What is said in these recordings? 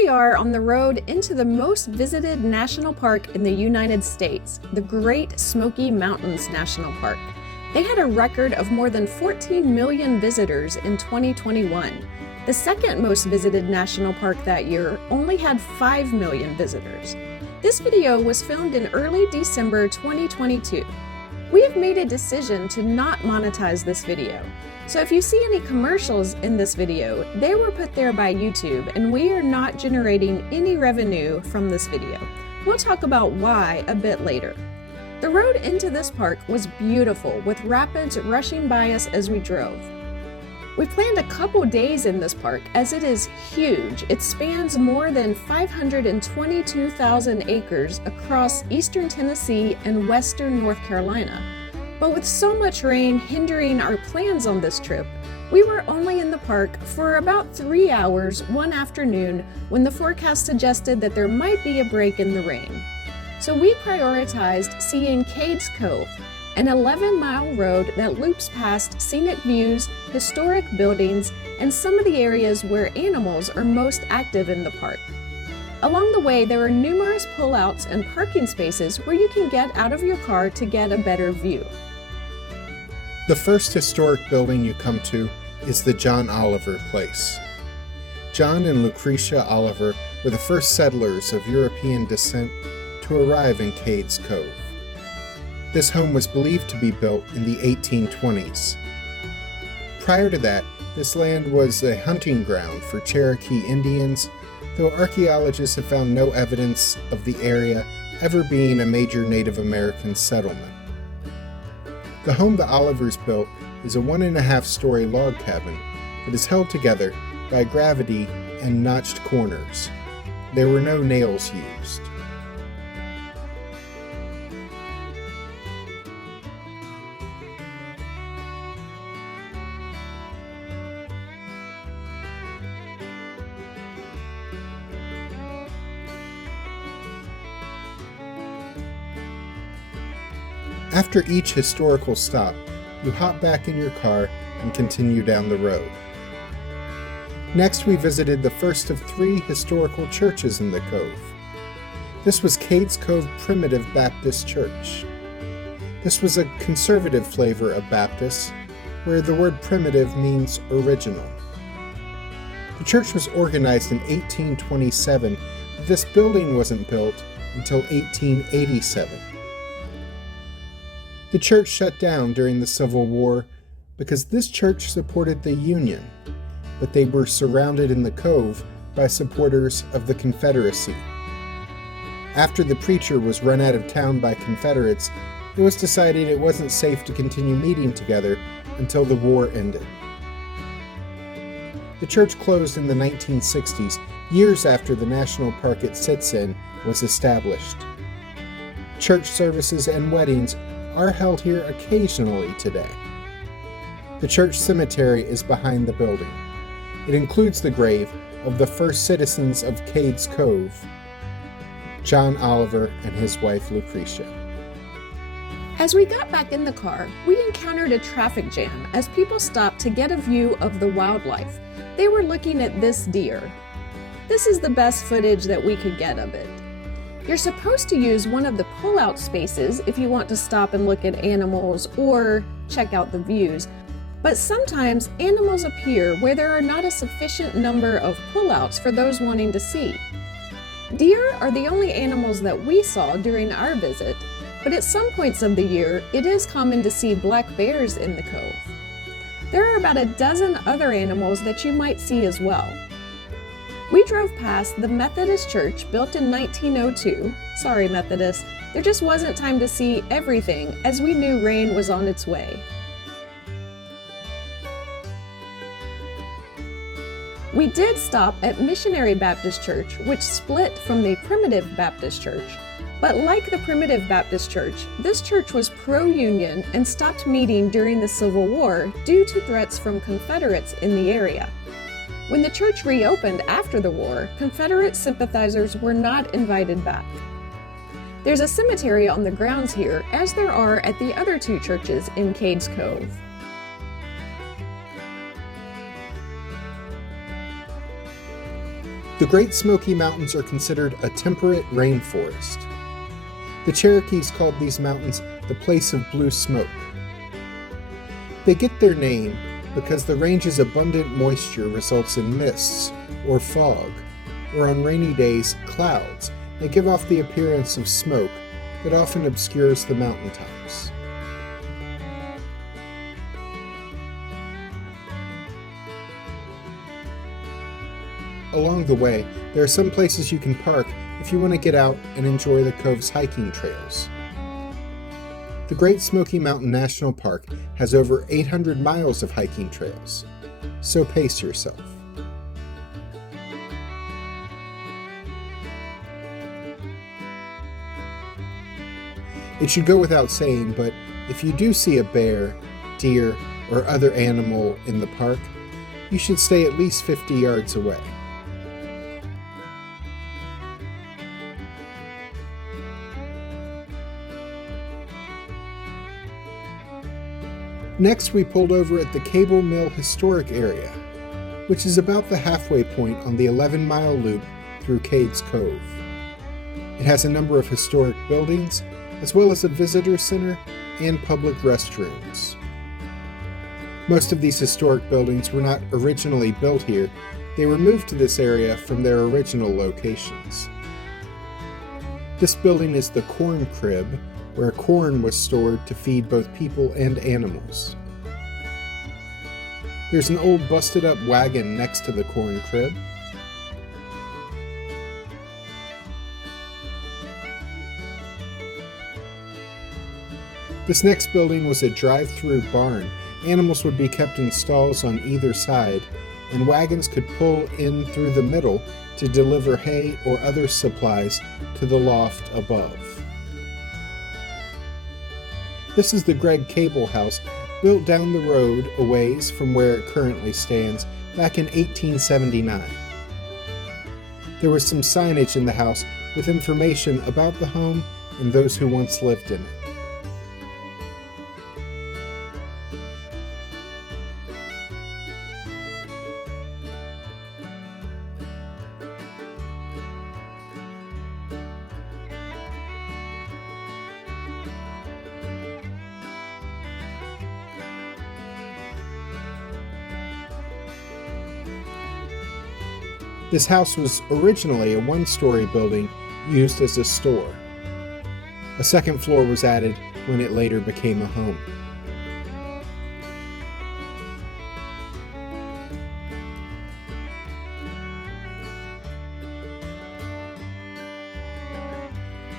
we are on the road into the most visited national park in the United States, the Great Smoky Mountains National Park. They had a record of more than 14 million visitors in 2021. The second most visited national park that year only had 5 million visitors. This video was filmed in early December 2022. We have made a decision to not monetize this video. So if you see any commercials in this video, they were put there by YouTube and we are not generating any revenue from this video. We'll talk about why a bit later. The road into this park was beautiful with rapids rushing by us as we drove. We planned a couple days in this park as it is huge. It spans more than 522,000 acres across eastern Tennessee and western North Carolina. But with so much rain hindering our plans on this trip, we were only in the park for about 3 hours one afternoon when the forecast suggested that there might be a break in the rain. So we prioritized seeing Cades Cove, an 11-mile road that loops past scenic views, historic buildings, and some of the areas where animals are most active in the park. Along the way, there are numerous pullouts and parking spaces where you can get out of your car to get a better view. The first historic building you come to is the John Oliver Place. John and Lucretia Oliver were the first settlers of European descent to arrive in Cades Cove. This home was believed to be built in the 1820s. Prior to that, this land was a hunting ground for Cherokee Indians, though archaeologists have found no evidence of the area ever being a major Native American settlement. The home the Olivers built is a 1.5-story log cabin that is held together by gravity and notched corners. There were no nails used. After each historical stop, you hop back in your car and continue down the road. Next, we visited the first of 3 historical churches in the cove. This was Cades Cove Primitive Baptist Church. This was a conservative flavor of Baptist, where the word primitive means original. The church was organized in 1827, but this building wasn't built until 1887. The church shut down during the Civil War because this church supported the Union, but they were surrounded in the cove by supporters of the Confederacy. After the preacher was run out of town by Confederates, it was decided it wasn't safe to continue meeting together until the war ended. The church closed in the 1960s, years after the national park it sits in was established. Church services and weddings are held here occasionally today. The church cemetery is behind the building. It includes the grave of the first citizens of Cades Cove, John Oliver and his wife Lucretia. As we got back in the car, we encountered a traffic jam as people stopped to get a view of the wildlife. They were looking at this deer. This is the best footage that we could get of it. You're supposed to use one of the pull-out spaces if you want to stop and look at animals or check out the views, but sometimes animals appear where there are not a sufficient number of pull-outs for those wanting to see. Deer are the only animals that we saw during our visit, but at some points of the year, it is common to see black bears in the cove. There are about a dozen other animals that you might see as well. We drove past the Methodist church built in 1902. Sorry, Methodist, there just wasn't time to see everything as we knew rain was on its way. We did stop at Missionary Baptist Church, which split from the Primitive Baptist Church. But like the Primitive Baptist Church, this church was pro-Union and stopped meeting during the Civil War due to threats from Confederates in the area. When the church reopened after the war, Confederate sympathizers were not invited back. There's a cemetery on the grounds here, as there are at the other 2 churches in Cades Cove. The Great Smoky Mountains are considered a temperate rainforest. The Cherokees called these mountains the place of blue smoke. They get their name because the range's abundant moisture results in mists or fog, or on rainy days, clouds that give off the appearance of smoke that often obscures the mountaintops. Along the way, there are some places you can park if you want to get out and enjoy the cove's hiking trails. The Great Smoky Mountain National Park has over 800 miles of hiking trails, so pace yourself. It should go without saying, but if you do see a bear, deer, or other animal in the park, you should stay at least 50 yards away. Next, we pulled over at the Cable Mill Historic Area, which is about the halfway point on the 11-mile loop through Cades Cove. It has a number of historic buildings, as well as a visitor center and public restrooms. Most of these historic buildings were not originally built here. They were moved to this area from their original locations. This building is the corn crib, where corn was stored to feed both people and animals. There's an old busted-up wagon next to the corn crib. This next building was a drive-through barn. Animals would be kept in stalls on either side, and wagons could pull in through the middle to deliver hay or other supplies to the loft above. This is the Gregg Cable House, built down the road a ways from where it currently stands back in 1879. There was some signage in the house with information about the home and those who once lived in it. This house was originally a one-story building used as a store. A second floor was added when it later became a home.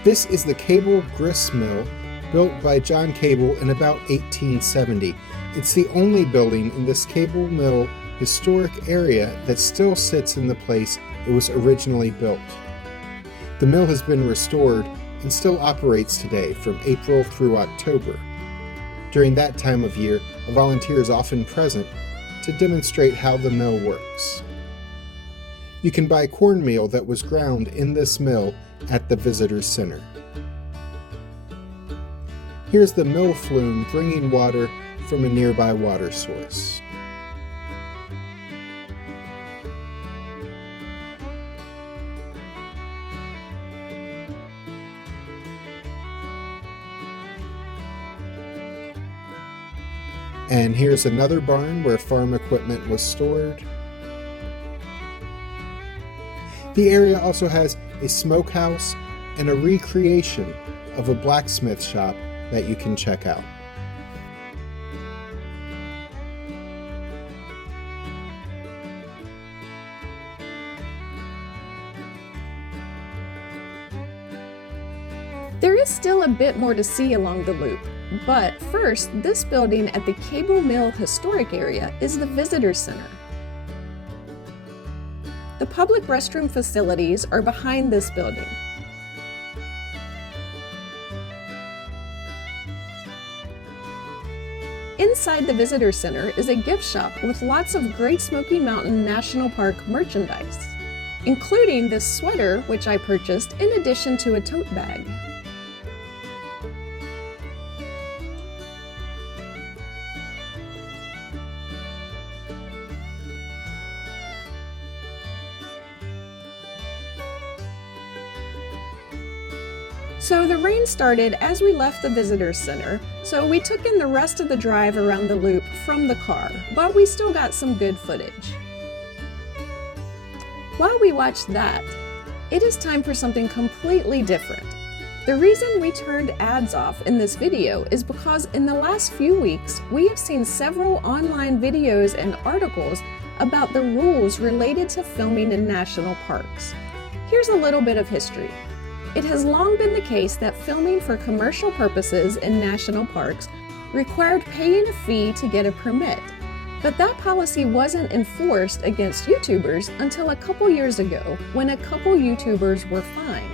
This is the Cable Grist Mill, built by John Cable in about 1870. It's the only building in this Cable Mill historic area that still sits in the place it was originally built. The mill has been restored and still operates today from April through October. During that time of year, a volunteer is often present to demonstrate how the mill works. You can buy cornmeal that was ground in this mill at the Visitor Center. Here's the mill flume bringing water from a nearby water source. And here's another barn where farm equipment was stored. The area also has a smokehouse and a recreation of a blacksmith shop that you can check out. There is still a bit more to see along the loop, but first, this building at the Cable Mill Historic Area is the Visitor Center. The public restroom facilities are behind this building. Inside the Visitor Center is a gift shop with lots of Great Smoky Mountain National Park merchandise, including this sweater, which I purchased in addition to a tote bag. So the rain started as we left the visitor center, so we took in the rest of the drive around the loop from the car, but we still got some good footage. While we watched that, it is time for something completely different. The reason we turned ads off in this video is because in the last few weeks, we have seen several online videos and articles about the rules related to filming in national parks. Here's a little bit of history. It has long been the case that filming for commercial purposes in national parks required paying a fee to get a permit, but that policy wasn't enforced against YouTubers until a couple years ago when a couple YouTubers were fined.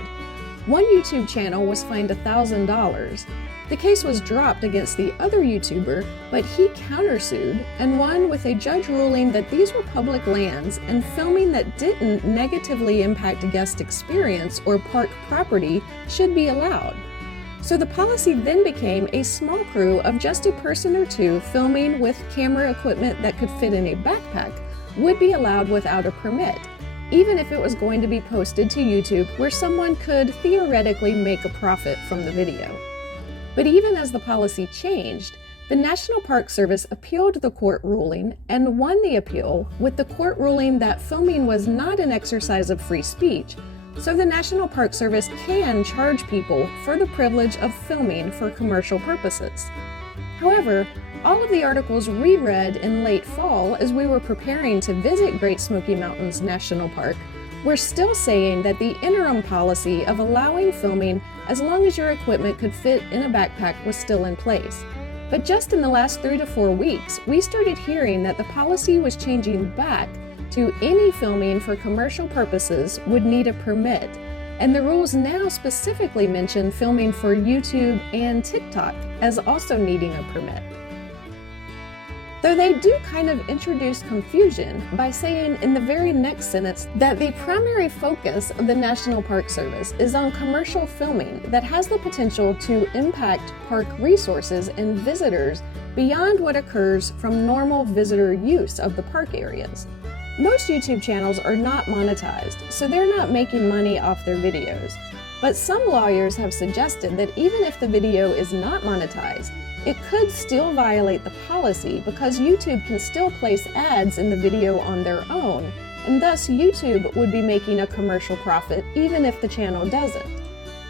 One YouTube channel was fined $1,000. The case was dropped against the other YouTuber, but he countersued and won with a judge ruling that these were public lands and filming that didn't negatively impact guest experience or park property should be allowed. So the policy then became a small crew of just a person or two filming with camera equipment that could fit in a backpack would be allowed without a permit, even if it was going to be posted to YouTube where someone could theoretically make a profit from the video. But even as the policy changed, the National Park Service appealed the court ruling and won the appeal, with the court ruling that filming was not an exercise of free speech, so the National Park Service can charge people for the privilege of filming for commercial purposes. However, all of the articles reread in late fall as we were preparing to visit Great Smoky Mountains National Park were still saying that the interim policy of allowing filming as long as your equipment could fit in a backpack was still in place. But just in the last 3 to 4 weeks, we started hearing that the policy was changing back to any filming for commercial purposes would need a permit, and the rules now specifically mention filming for YouTube and TikTok as also needing a permit. Though they do kind of introduce confusion by saying in the very next sentence that the primary focus of the National Park Service is on commercial filming that has the potential to impact park resources and visitors beyond what occurs from normal visitor use of the park areas. Most YouTube channels are not monetized, so they're not making money off their videos. But some lawyers have suggested that even if the video is not monetized, it could still violate the policy because YouTube can still place ads in the video on their own, and thus YouTube would be making a commercial profit even if the channel doesn't.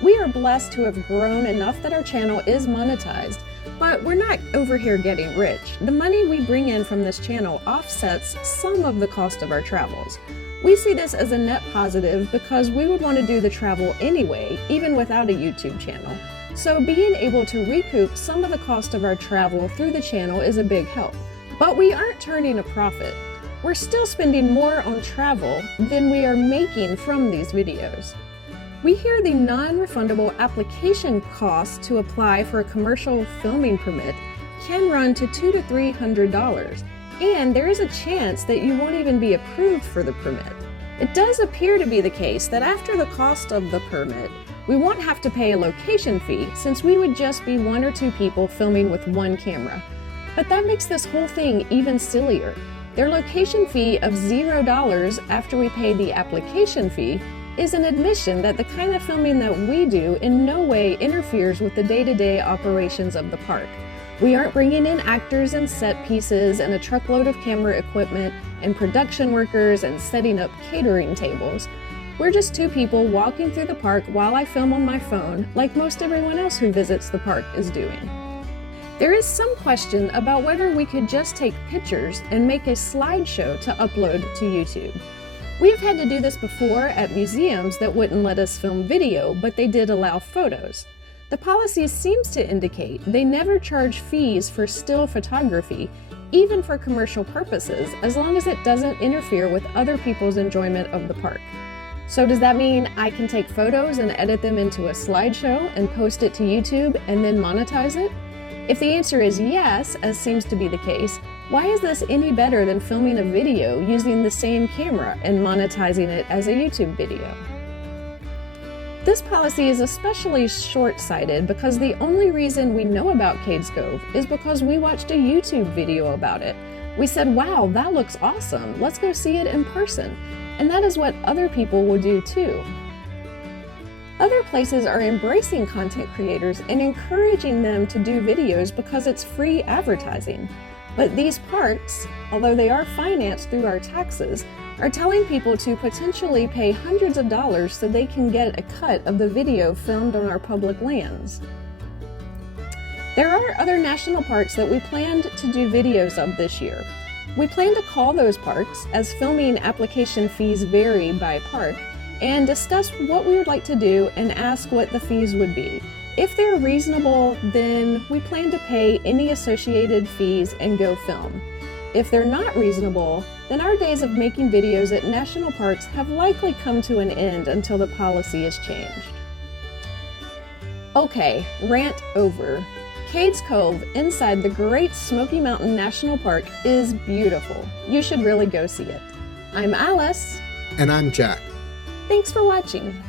We are blessed to have grown enough that our channel is monetized, but we're not over here getting rich. The money we bring in from this channel offsets some of the cost of our travels. We see this as a net positive because we would want to do the travel anyway, even without a YouTube channel. So being able to recoup some of the cost of our travel through the channel is a big help. But we aren't turning a profit. We're still spending more on travel than we are making from these videos. We hear the non-refundable application cost to apply for a commercial filming permit can run to $200 to $300, and there is a chance that you won't even be approved for the permit. It does appear to be the case that after the cost of the permit, we won't have to pay a location fee since we would just be 1 or 2 people filming with one camera. But that makes this whole thing even sillier. Their location fee of $0 after we pay the application fee is an admission that the kind of filming that we do in no way interferes with the day-to-day operations of the park. We aren't bringing in actors and set pieces and a truckload of camera equipment and production workers and setting up catering tables. We're just 2 people walking through the park while I film on my phone, like most everyone else who visits the park is doing. There is some question about whether we could just take pictures and make a slideshow to upload to YouTube. We've had to do this before at museums that wouldn't let us film video, but they did allow photos. The policy seems to indicate they never charge fees for still photography, even for commercial purposes, as long as it doesn't interfere with other people's enjoyment of the park. So does that mean I can take photos and edit them into a slideshow and post it to YouTube and then monetize it? If the answer is yes, as seems to be the case, why is this any better than filming a video using the same camera and monetizing it as a YouTube video? This policy is especially short-sighted because the only reason we know about Cades Cove is because we watched a YouTube video about it. We said, wow, that looks awesome, let's go see it in person. And that is what other people will do too. Other places are embracing content creators and encouraging them to do videos because it's free advertising. But these parks, although they are financed through our taxes, are telling people to potentially pay hundreds of dollars so they can get a cut of the video filmed on our public lands. There are other national parks that we planned to do videos of this year. We plan to call those parks, as filming application fees vary by park, and discuss what we would like to do and ask what the fees would be. If they're reasonable, then we plan to pay any associated fees and go film. If they're not reasonable, then our days of making videos at national parks have likely come to an end until the policy is changed. Okay, rant over. Cades Cove inside the Great Smoky Mountain National Park is beautiful. You should really go see it. I'm Alice. And I'm Jack. Thanks for watching.